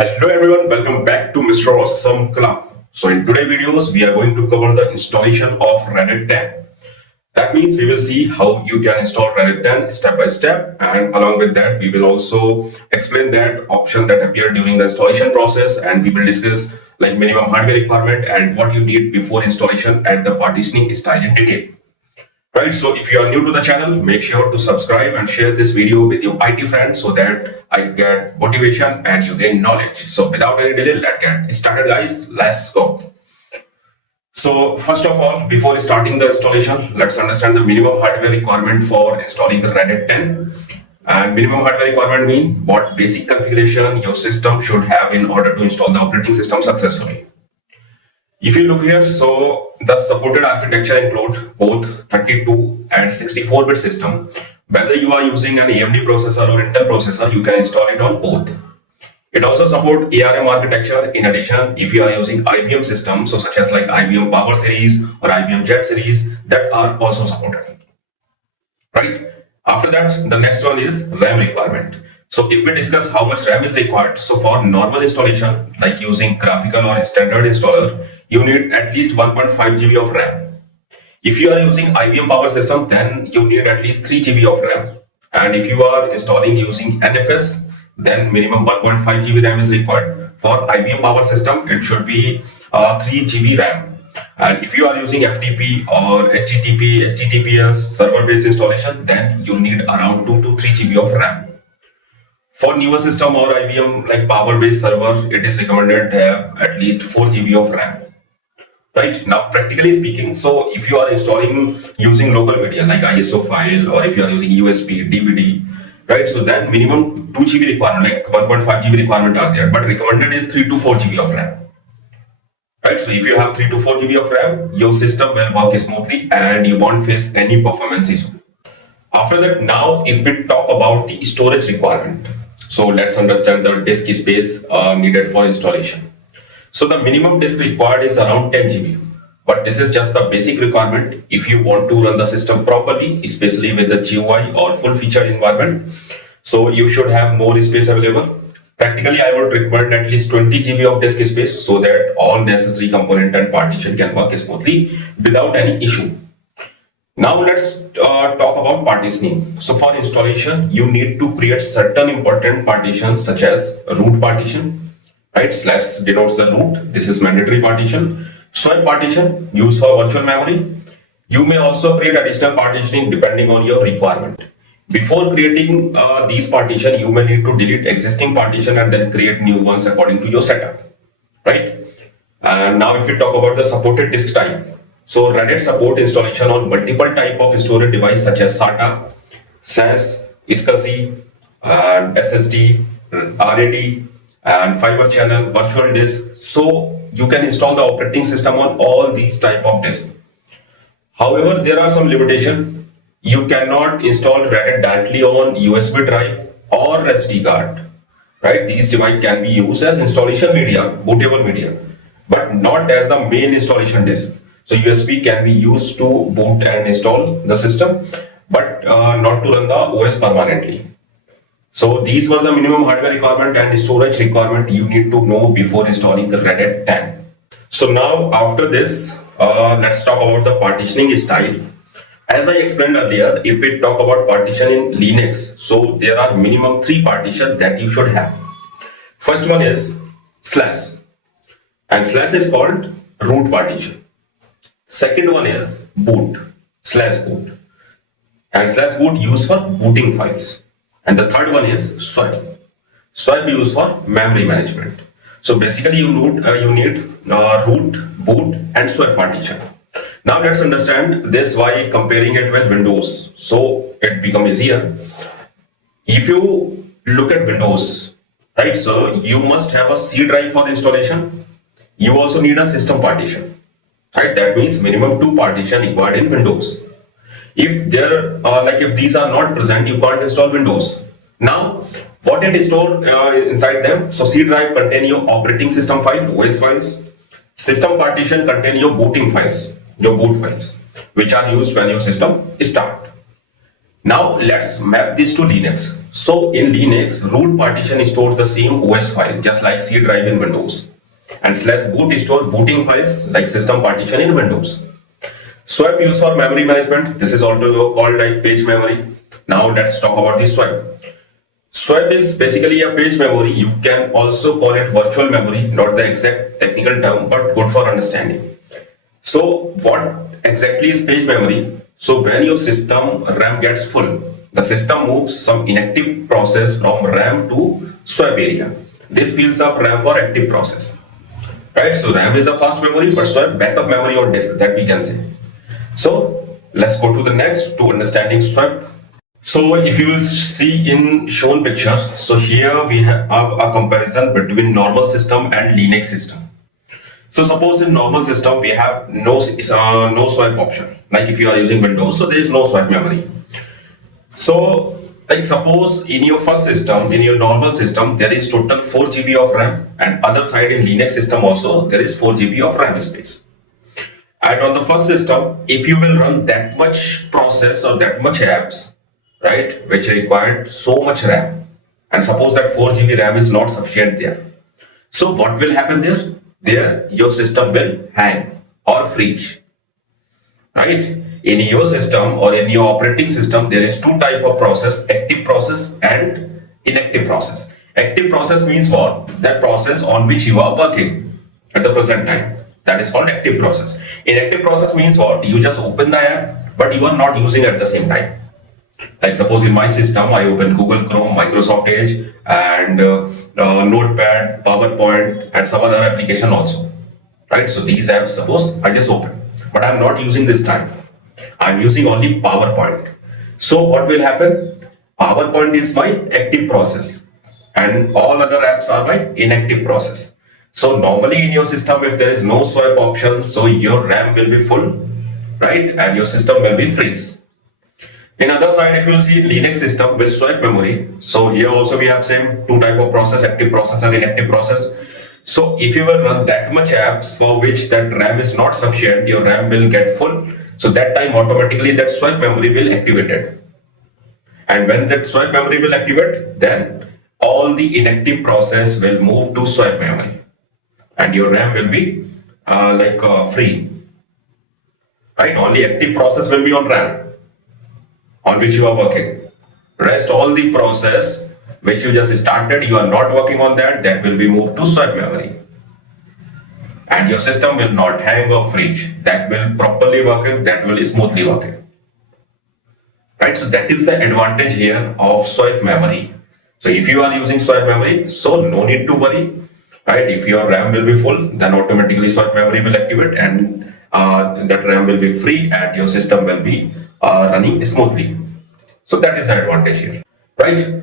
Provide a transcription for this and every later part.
Hello everyone, welcome back to Mr. Awesome Club. So in today's videos, we are going to cover the installation of Reddit 10. That means we will see how you can install Reddit 10 step by step, and along with that, we will also explain that option that appeared during the installation process, and we will discuss like minimum hardware requirement and what you need before installation and the partitioning style in detail. Right, so if you are new to the channel, make sure to subscribe and share this video with your IT friends so that I get motivation and you gain knowledge. So without any delay, let's get started guys, let's go. So first of all, before starting the installation, let's understand the minimum hardware requirement for installing Reddit 10. And minimum hardware requirement mean what basic configuration your system should have in order to install the operating system successfully. If you look here, so the supported architecture include both 32 and 64-bit system. Whether you are using an AMD processor or Intel processor, you can install it on both. It also supports ARM architecture. In addition, if you are using IBM systems, so such as like IBM Power Series or IBM Jet Series, that are also supported. Right? After that, the next one is RAM requirement. So if we discuss how much RAM is required, so for normal installation, like using graphical or standard installer, you need at least 1.5 GB of RAM. If you are using IBM Power System, then you need at least 3 GB of RAM. And if you are installing using NFS, then minimum 1.5 GB RAM is required. For IBM Power System, it should be 3 GB RAM. And if you are using FTP or HTTP, HTTPS server-based installation, then you need around 2 to 3 GB of RAM. For newer system or IBM like power-based server, it is recommended to have at least 4 GB of RAM. Right, now practically speaking, so if you are installing using local media like ISO file, or if you are using USB, DVD, right, so then minimum 2 GB requirement, like 1.5 GB requirement are there, but recommended is 3 to 4 GB of RAM. Right, so if you have 3 to 4 GB of RAM, your system will work smoothly and you won't face any performance issue. After that, now if we talk about the storage requirement, so let's understand the disk space needed for installation. So the minimum disk required is around 10 GB, but this is just the basic requirement. If you want to run the system properly, especially with the GUI or full featured environment, so you should have more space available. Practically, I would recommend at least 20 GB of disk space so that all necessary component and partition can work smoothly without any issue. Now let's talk about partitioning. So for installation, you need to create certain important partitions such as root partition. Right, slash denotes the root. This is mandatory partition. Swipe partition used for virtual memory. You may also create additional partitioning depending on your requirement. Before creating these partition, you may need to delete existing partition and then create new ones according to your setup. Right. And now if we talk about the supported disk type, so Reddit support installation on multiple type of storage device such as SATA, SAS, SCSI, and SSD, RAD, and fiber channel, virtual disk, so you can install the operating system on all these type of disks. However, there are some limitations. You cannot install Reddit directly on USB drive or SD card. Right, these devices can be used as installation media, bootable media, but not as the main installation disk. So USB can be used to boot and install the system, but not to run the OS permanently. So these were the minimum hardware requirement and storage requirement you need to know before installing the Reddit 10. So now after this, let's talk about the partitioning style. As I explained earlier, if we talk about partition in Linux, so there are minimum 3 partitions that you should have. First one is slash, and slash is called root partition. Second one is boot, slash boot, and slash boot used for booting files. And the third one is swipe. Swipe used for memory management. So basically you need root, boot, and swipe partition. Now let's understand this by comparing it with Windows. So it becomes easier. If you look at Windows, right, so you must have a C drive for installation. You also need a system partition. Right, that means minimum 2 partition required in Windows. If if these are not present, you can't install Windows. Now, what it is stored inside them? So C drive contain your operating system file, OS files. System partition contain your booting files, your boot files, which are used when your system start. Now let's map this to Linux. So in Linux, root partition stores the same OS file, just like C drive in Windows. And /boot store booting files like system partition in Windows. Swap used for memory management. This is also called like page memory. Now let's talk about the swap. Swap is basically a page memory. You can also call it virtual memory, not the exact technical term, but good for understanding. So what exactly is page memory? So when your system RAM gets full, the system moves some inactive process from RAM to swap area. This fills up RAM for active process. Right? So RAM is a fast memory, but swap backup memory on disk, that we can say. So let's go to the next to understanding swap. So if you see in shown picture, so here we have a comparison between normal system and Linux system. So suppose in normal system we have no swap option. Like if you are using Windows, so there is no swap memory. So like suppose in your first system, in your normal system, there is total 4 GB of RAM, and other side in Linux system also there is 4 GB of RAM space. And on the first system, if you will run that much process or that much apps, right, which required so much RAM, and suppose that 4 GB RAM is not sufficient there. So what will happen there? There your system will hang or freeze, right? In your system or in your operating system, there is two type of process: active process and inactive process. Active process means what? That process on which you are working at the present time. That is called active process. Inactive process means what? You just open the app, but you are not using it at the same time. Like suppose in my system, I open Google Chrome, Microsoft Edge, and Notepad, PowerPoint, and some other application also. Right? So these apps, suppose I just open, but I'm not using this time. I'm using only PowerPoint. So what will happen? PowerPoint is my active process, and all other apps are my inactive process. So normally in your system, if there is no swap option, so your RAM will be full, right? And your system will be freeze. In other side, if you see Linux system with swap memory, so here also we have same two type of process, active process and inactive process. So if you will run that much apps for which that RAM is not sufficient, your RAM will get full. So that time automatically that swap memory will activate it. And when that swap memory will activate, then all the inactive process will move to swap memory, and your RAM will be free. Right? Only active process will be on RAM, on which you are working. Rest all the process which you just started, you are not working on that, that will be moved to swap memory. And your system will not hang or freeze. That will properly working, that will smoothly working. Right? So that is the advantage here of swap memory. So if you are using swap memory, so no need to worry. Right? If your RAM will be full, then automatically swap memory will activate, and that RAM will be free, and your system will be running smoothly. So that is the advantage here, right?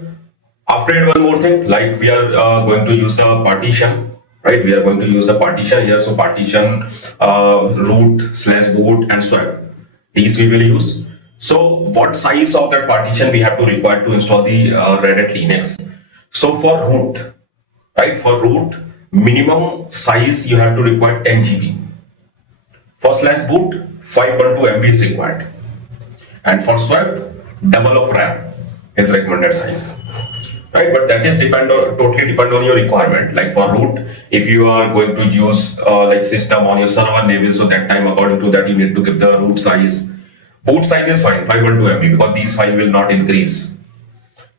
After it, one more thing, like we are going to use the partition, right? We are going to use the partition here. So partition, root/boot and swap. These we will use. So what size of that partition we have to require to install the Red Hat Linux? So for root, right? For root, minimum size you have to require 10 GB. For /boot, 5.2 MB is required. And for swap, double of RAM is recommended size, right? But that is totally depend on your requirement. Like for root, if you are going to use like system on your server level, so that time according to that you need to give the root size. Boot size is fine, 5.2 MB, because these files will not increase.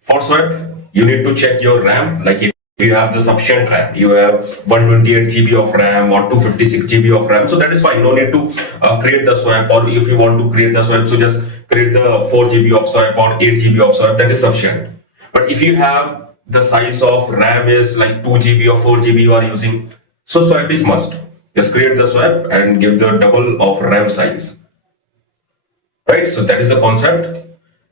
For swap, you need to check your RAM. Like if you have the sufficient RAM, you have 128 GB of RAM or 256 GB of RAM, so that is fine. No need to create the swap, or if you want to create the swap, so just create the 4 GB of swap or 8 GB of swap, that is sufficient. But if you have the size of RAM is like 2 GB or 4 GB you are using, so swap is must. Just create the swap and give the double of RAM size. Right, so that is the concept.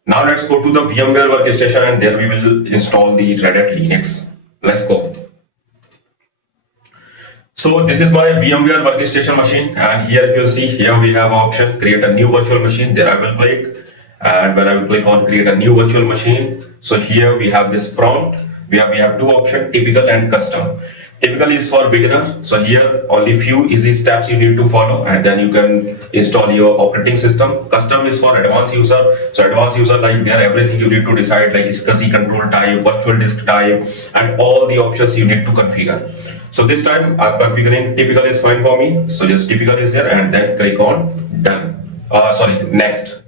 Now let's go to the VMware workstation, and there we will install the Red Hat Linux. Let's go. So this is my VMware workstation machine, and here if you see, here we have option create a new virtual machine. There I will click, and when I will click on create a new virtual machine, so here we have this prompt where we have two options, typical and custom. Typically is for beginner. So here only few easy steps you need to follow, and then you can install your operating system. Custom is for advanced user. So advanced user, like there everything you need to decide, like SCSI control type, virtual disk type, and all the options you need to configure. So this time I'm configuring typical is fine for me. So just typical is there, and then click on done. Next.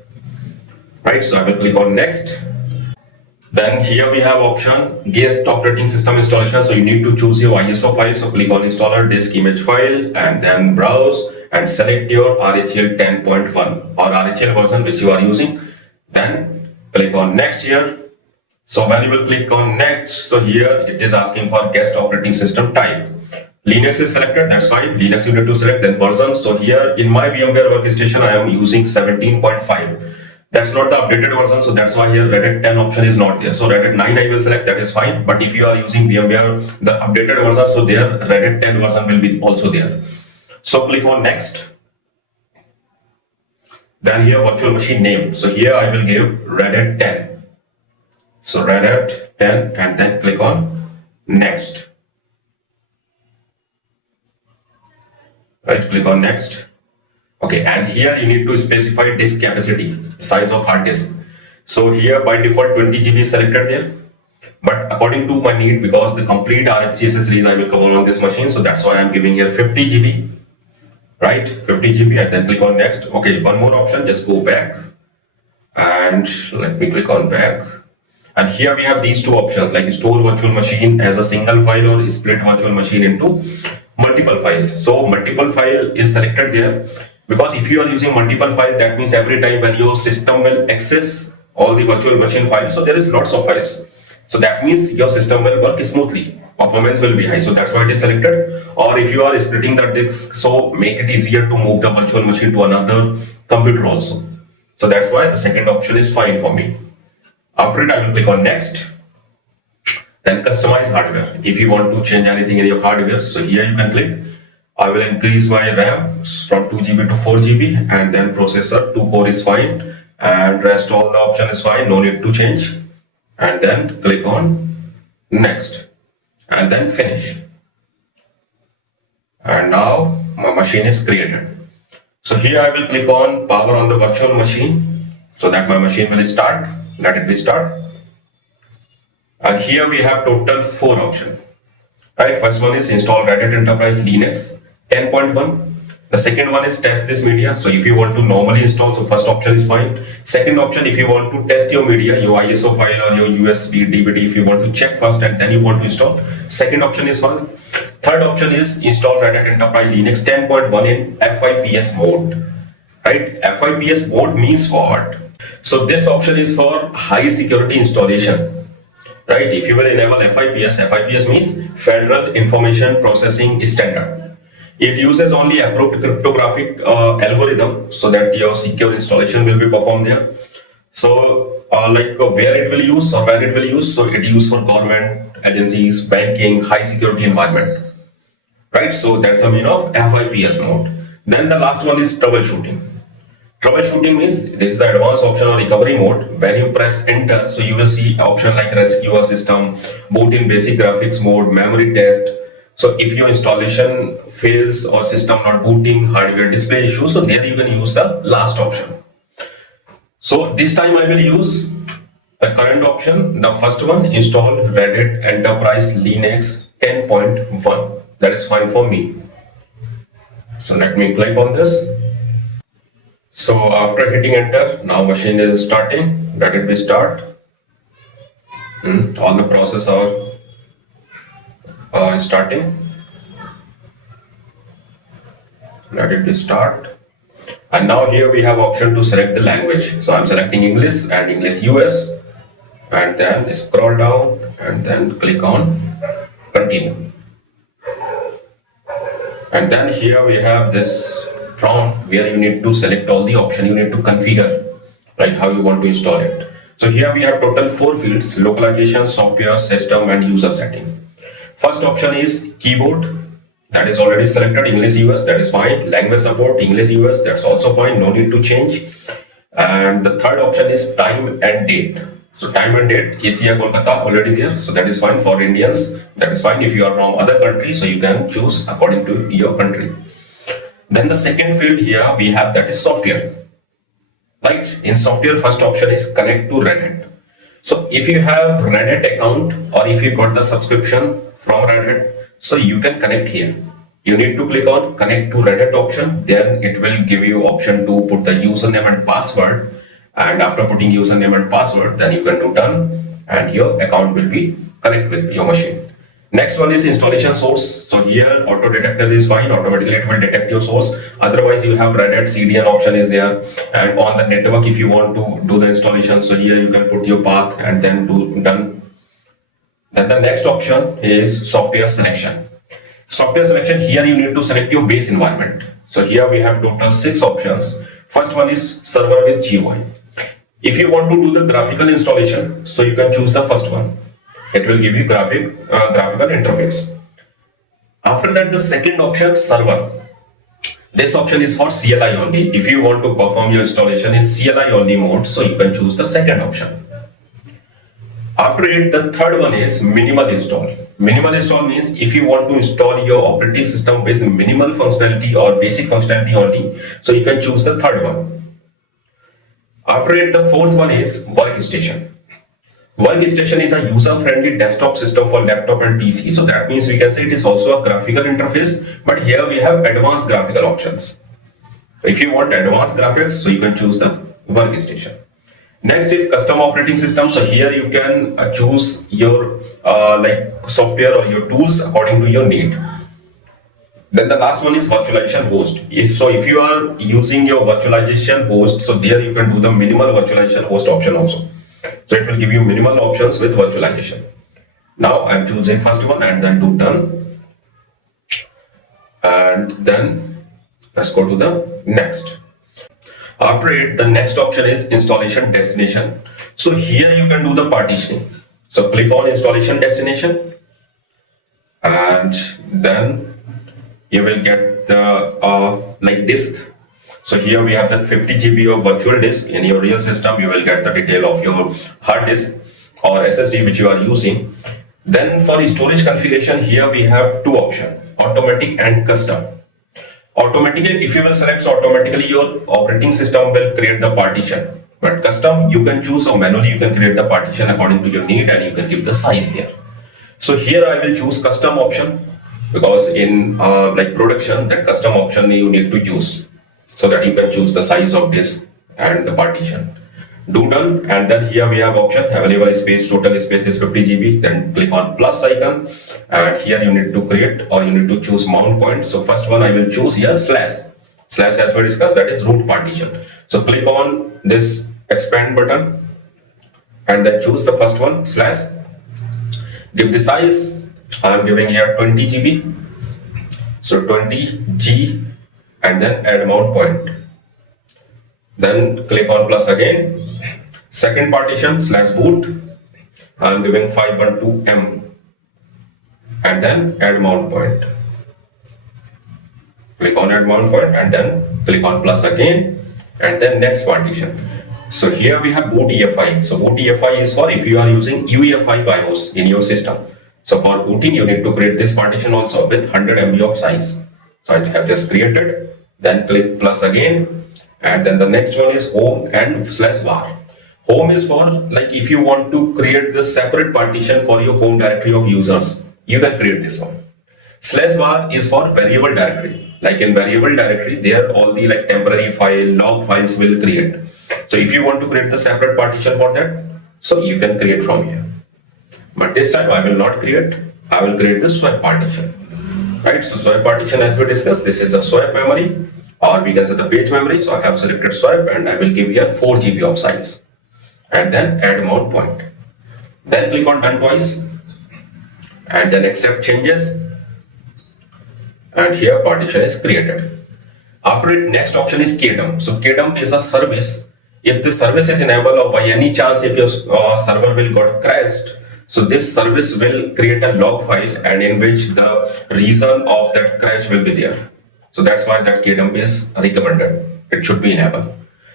Right. So I will click on next. Then here we have option guest operating system installation. So you need to choose your ISO file. So click on installer disk image file and then browse and select your RHEL 10.1 or RHEL version which you are using. Then click on next here. So when you will click on next, so here it is asking for guest operating system type. Linux is selected, that's fine. Linux you need to select, then version. So here in my VMware workstation I am using 17.5. That's not the updated version, so that's why here Red Hat 10 option is not there. So Red Hat 9 I will select, that is fine. But if you are using VMware, the updated version, so there Red Hat 10 version will be also there. So click on next. Then here virtual machine name. So here I will give Red Hat 10. So Red Hat 10 and then click on next. Right, click on next. Okay, and here you need to specify disk capacity, size of hard disk. So here by default 20 GB is selected there, but according to my need, because the complete RHCSA release I will cover on this machine, so that's why I'm giving here 50 GB, right? 50 GB, and then click on next. Okay, one more option, just go back and let me click on back. And here we have these two options, like store virtual machine as a single file or split virtual machine into multiple files. So multiple file is selected there, because if you are using multiple files, that means every time when your system will access all the virtual machine files, so there is lots of files. So that means your system will work smoothly, performance will be high. So that's why it is selected. Or if you are splitting the disk, so make it easier to move the virtual machine to another computer also. So that's why the second option is fine for me. After it, I will click on next. Then customize hardware. If you want to change anything in your hardware, so here you can click. I will increase my RAM from 2 GB to 4 GB, and then processor 2 core is fine, and rest all the option is fine, no need to change. And then click on next and then finish. And now my machine is created. So here I will click on power on the virtual machine so that my machine will start. Let it be start. And here we have total 4 options. Right, first one is install Red Hat Enterprise Linux 10.1. The second one is test this media. So if you want to normally install, so first option is fine. Second option, if you want to test your media, your ISO file or your USB, DVD, if you want to check first and then you want to install, second option is fine. Third option is install Red Hat Enterprise Linux 10.1 in FIPS mode. Right, FIPS mode means what? So this option is for high security installation. Right, if you will enable FIPS means Federal Information Processing Standard. It uses only approved cryptographic algorithm so that your secure installation will be performed there. So where it will use or when it will use, so it used for government agencies, banking, high security environment. Right, so that's the meaning of FIPS mode. Then the last one is troubleshooting. Troubleshooting means this is the advanced option or recovery mode. When you press enter, so you will see option like rescue a system, boot in basic graphics mode, memory test. So if your installation fails or system not booting, hardware display issue, so there you can use the last option. So this time I will use the current option, the first one, install Red Hat Enterprise Linux 10.1. That is fine for me. So let me click on this. So after hitting enter, now machine is starting. Let it be start. All the process are starting. Let it be start. And now here we have option to select the language. So I'm selecting English and English US, and then scroll down and then click on continue. And then here we have this prompt where you need to select all the options, you need to configure, right, how you want to install it. So here we have total 4 fields: localization, software, system, and user setting. First option is keyboard, that is already selected. English US, that is fine. Language support, English US, that's also fine, no need to change. And the third option is time and date. So time and date, Asia Kolkata already there, so that is fine. For Indians, that is fine. If you are from other country, so you can choose according to your country. Then the second field here we have, that is software. Right? In software, first option is connect to Red Hat. So if you have Red Hat account or if you got the subscription from Red Hat, so you can connect here. You need to click on connect to Red Hat option, then it will give you option to put the username and password, and after putting username and password, then you can do done and your account will be connect with your machine. Next one is installation source. So here auto detector is fine, automatically it will detect your source. Otherwise you have Red Hat CDN option is there, and on the network if you want to do the installation, so here you can put your path and then do done. Then the next option is software selection. Software selection, here you need to select your base environment. So here we have total 6 options. First one is server with GUI. If you want to do the graphical installation, so you can choose the first one. It will give you graphical interface. After that, the second option, server. This option is for CLI only. If you want to perform your installation in CLI only mode, so you can choose the second option. After it, the third one is minimal install. Minimal install means if you want to install your operating system with minimal functionality or basic functionality only, so you can choose the third one. After it, the fourth one is workstation. Workstation is a user-friendly desktop system for laptop and PC. So that means we can say it is also a graphical interface, but here we have advanced graphical options. If you want advanced graphics, so you can choose the workstation. Next is custom operating system. So here you can choose your like software or your tools according to your need. Then the last one is virtualization host. If you are using your virtualization host, so there you can do the minimal virtualization host option also. So it will give you minimal options with virtualization. Now I'm choosing first one and then do done. And then let's go to the next. After it, the next option is installation destination. So here you can do the partitioning. So click on installation destination and then you will get the like disk. So here we have that 50 GB of virtual disk. In your real system, you will get the detail of your hard disk or SSD which you are using. Then for storage configuration, here we have 2 options, automatic and custom. Automatically, if you will select, so automatically your operating system will create the partition. But custom, you can choose, or manually you can create the partition according to your need and you can give the size there. So here I will choose custom option because in like production, that custom option you need to use, so that you can choose the size of disk and the partition. Do done, and then here we have option available space, total space is 50 GB. Then click on plus icon, and here you need to create or you need to choose mount point. So first one I will choose here slash as we discussed, that is root partition. So click on this expand button and then choose the first one slash. Give the size, I am giving here 20 GB. So 20 G and then add mount point. Then click on plus again. Second partition slash boot, I am giving 512 M and then add mount point. Click on add mount point and then click on plus again and then next partition. So here we have boot EFI. So boot EFI is for if you are using UEFI BIOS in your system. So for booting you need to create this partition also with 100 MB of size. So I have just created, then click plus again, and then the next one is home and slash var. Home is for like if you want to create this separate partition for your home directory of users, you can create this one. Slash var is for variable directory. Like in variable directory, there all the like temporary file, log files will create. So if you want to create the separate partition for that, so you can create from here. But this time I will not create, I will create the swap partition. Right, so swap partition as we discussed, this is the swap memory or we can say the page memory. So I have selected swap and I will give here 4 GB of size and then add mount point. Then click on done twice and then accept changes, and here partition is created. After it, next option is kdump. So kdump is a service. If the service is enabled or by any chance if your server will got crashed, so this service will create a log file and in which the reason of that crash will be there. So that's why that kdump is recommended. It should be enabled.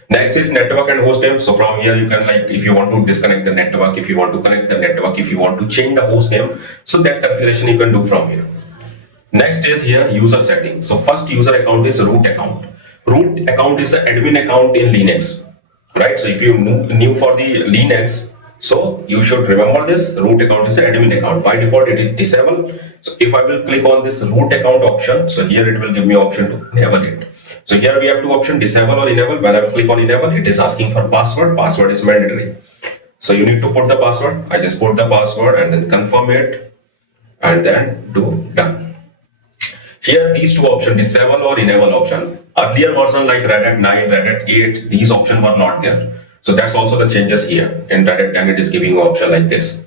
Next is network and host name. So from here you can, like, if you want to disconnect the network, if you want to connect the network, if you want to change the host name, so that configuration you can do from here. Next is here user setting. So first user account is root account. Root account is the admin account in Linux, right? So if you new for the Linux, so you should remember this root account is the admin account. By default it is disabled. So if I will click on this root account option, so here it will give me option to enable it. So here we have two options, disable or enable. When I click on enable, it is asking for password. Password is mandatory. So you need to put the password. I just put the password and then confirm it and then do done. Here these two options, disable or enable option. Earlier version like Red Hat 9, Red Hat 8, these options were not there. So that's also the changes here. In Red Hat 10 it is giving you option like this.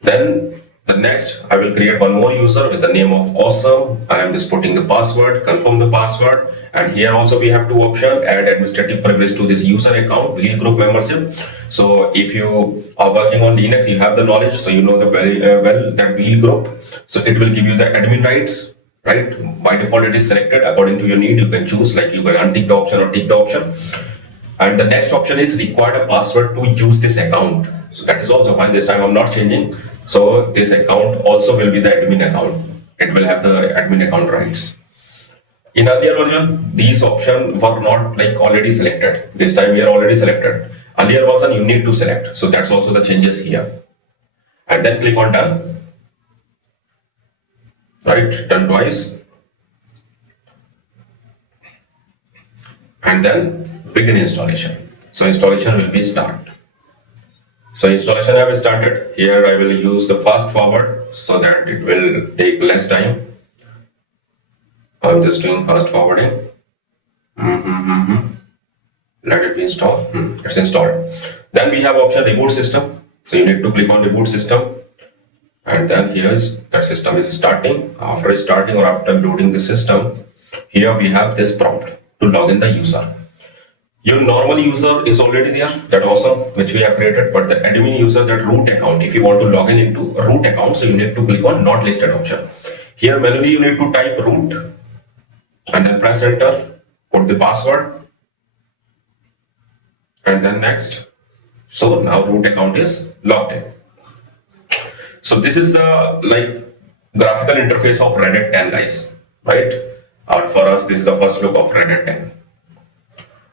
Then the next, I will create one more user with the name of Awesome. I am just putting the password, confirm the password, and here also we have two options, add administrative privilege to this user account, wheel group membership. So if you are working on Linux, you have the knowledge, so you know the very well that wheel group. So it will give you the admin rights, right? By default it is selected according to your need. You can choose, like you can untick the option or tick the option. And the next option is require a password to use this account. So that is also fine. This time I'm not changing. So this account also will be the admin account. It will have the admin account rights. In earlier version, these options were not like already selected. This time we are already selected. Earlier version you need to select. So that's also the changes here. And then click on done. Right, done twice. And then begin installation. So installation will be start. So installation have started. Here I will use the fast forward so that it will take less time. I'm just doing fast forwarding. Let it be installed. It's installed. Then we have option reboot system. So you need to click on reboot system. And then here is that system is starting. After starting or after loading the system, here we have this prompt to log in the user. Your normal user is already there, that Awesome, which we have created, but the admin user, that root account, if you want to log in into a root account, so you need to click on not listed option. Here manually you need to type root and then press enter, put the password, and then next. So now root account is logged in. So this is the graphical interface of Red Hat 10, guys, right? For us, this is the first look of Red Hat 10.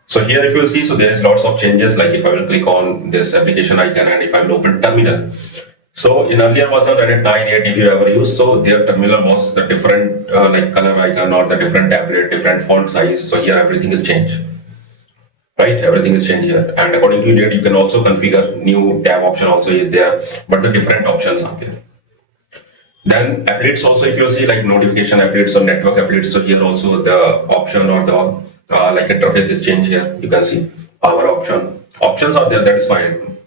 So here if you will see, so there is lots of changes. Like if I will click on this application icon and if I will open terminal. So in earlier version Red Hat 9, 8, if you ever used, so their terminal was the different color icon or the different tablet, different font size. So here everything is changed. Right, everything is changed here, and according to it, you can also configure new tab option also is there, but the different options are there. Then updates also, if you see like notification updates or network updates, so here also the option or the interface is changed here. You can see power options are there, that is fine.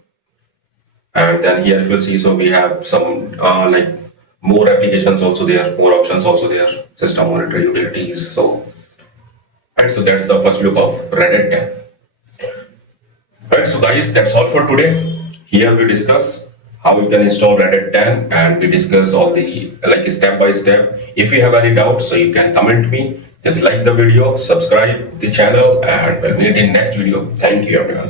And then here if you see, so we have some more applications also there, more options also there, system monitor, utilities. So right, so that's the first look of Red Hat 10. Right, so guys, that's all for today. Here we discuss how you can install Red Hat 10 and we discuss all the step by step. If you have any doubts, so you can comment me. Just like the video, subscribe the channel, and we'll meet in next video. Thank you everyone.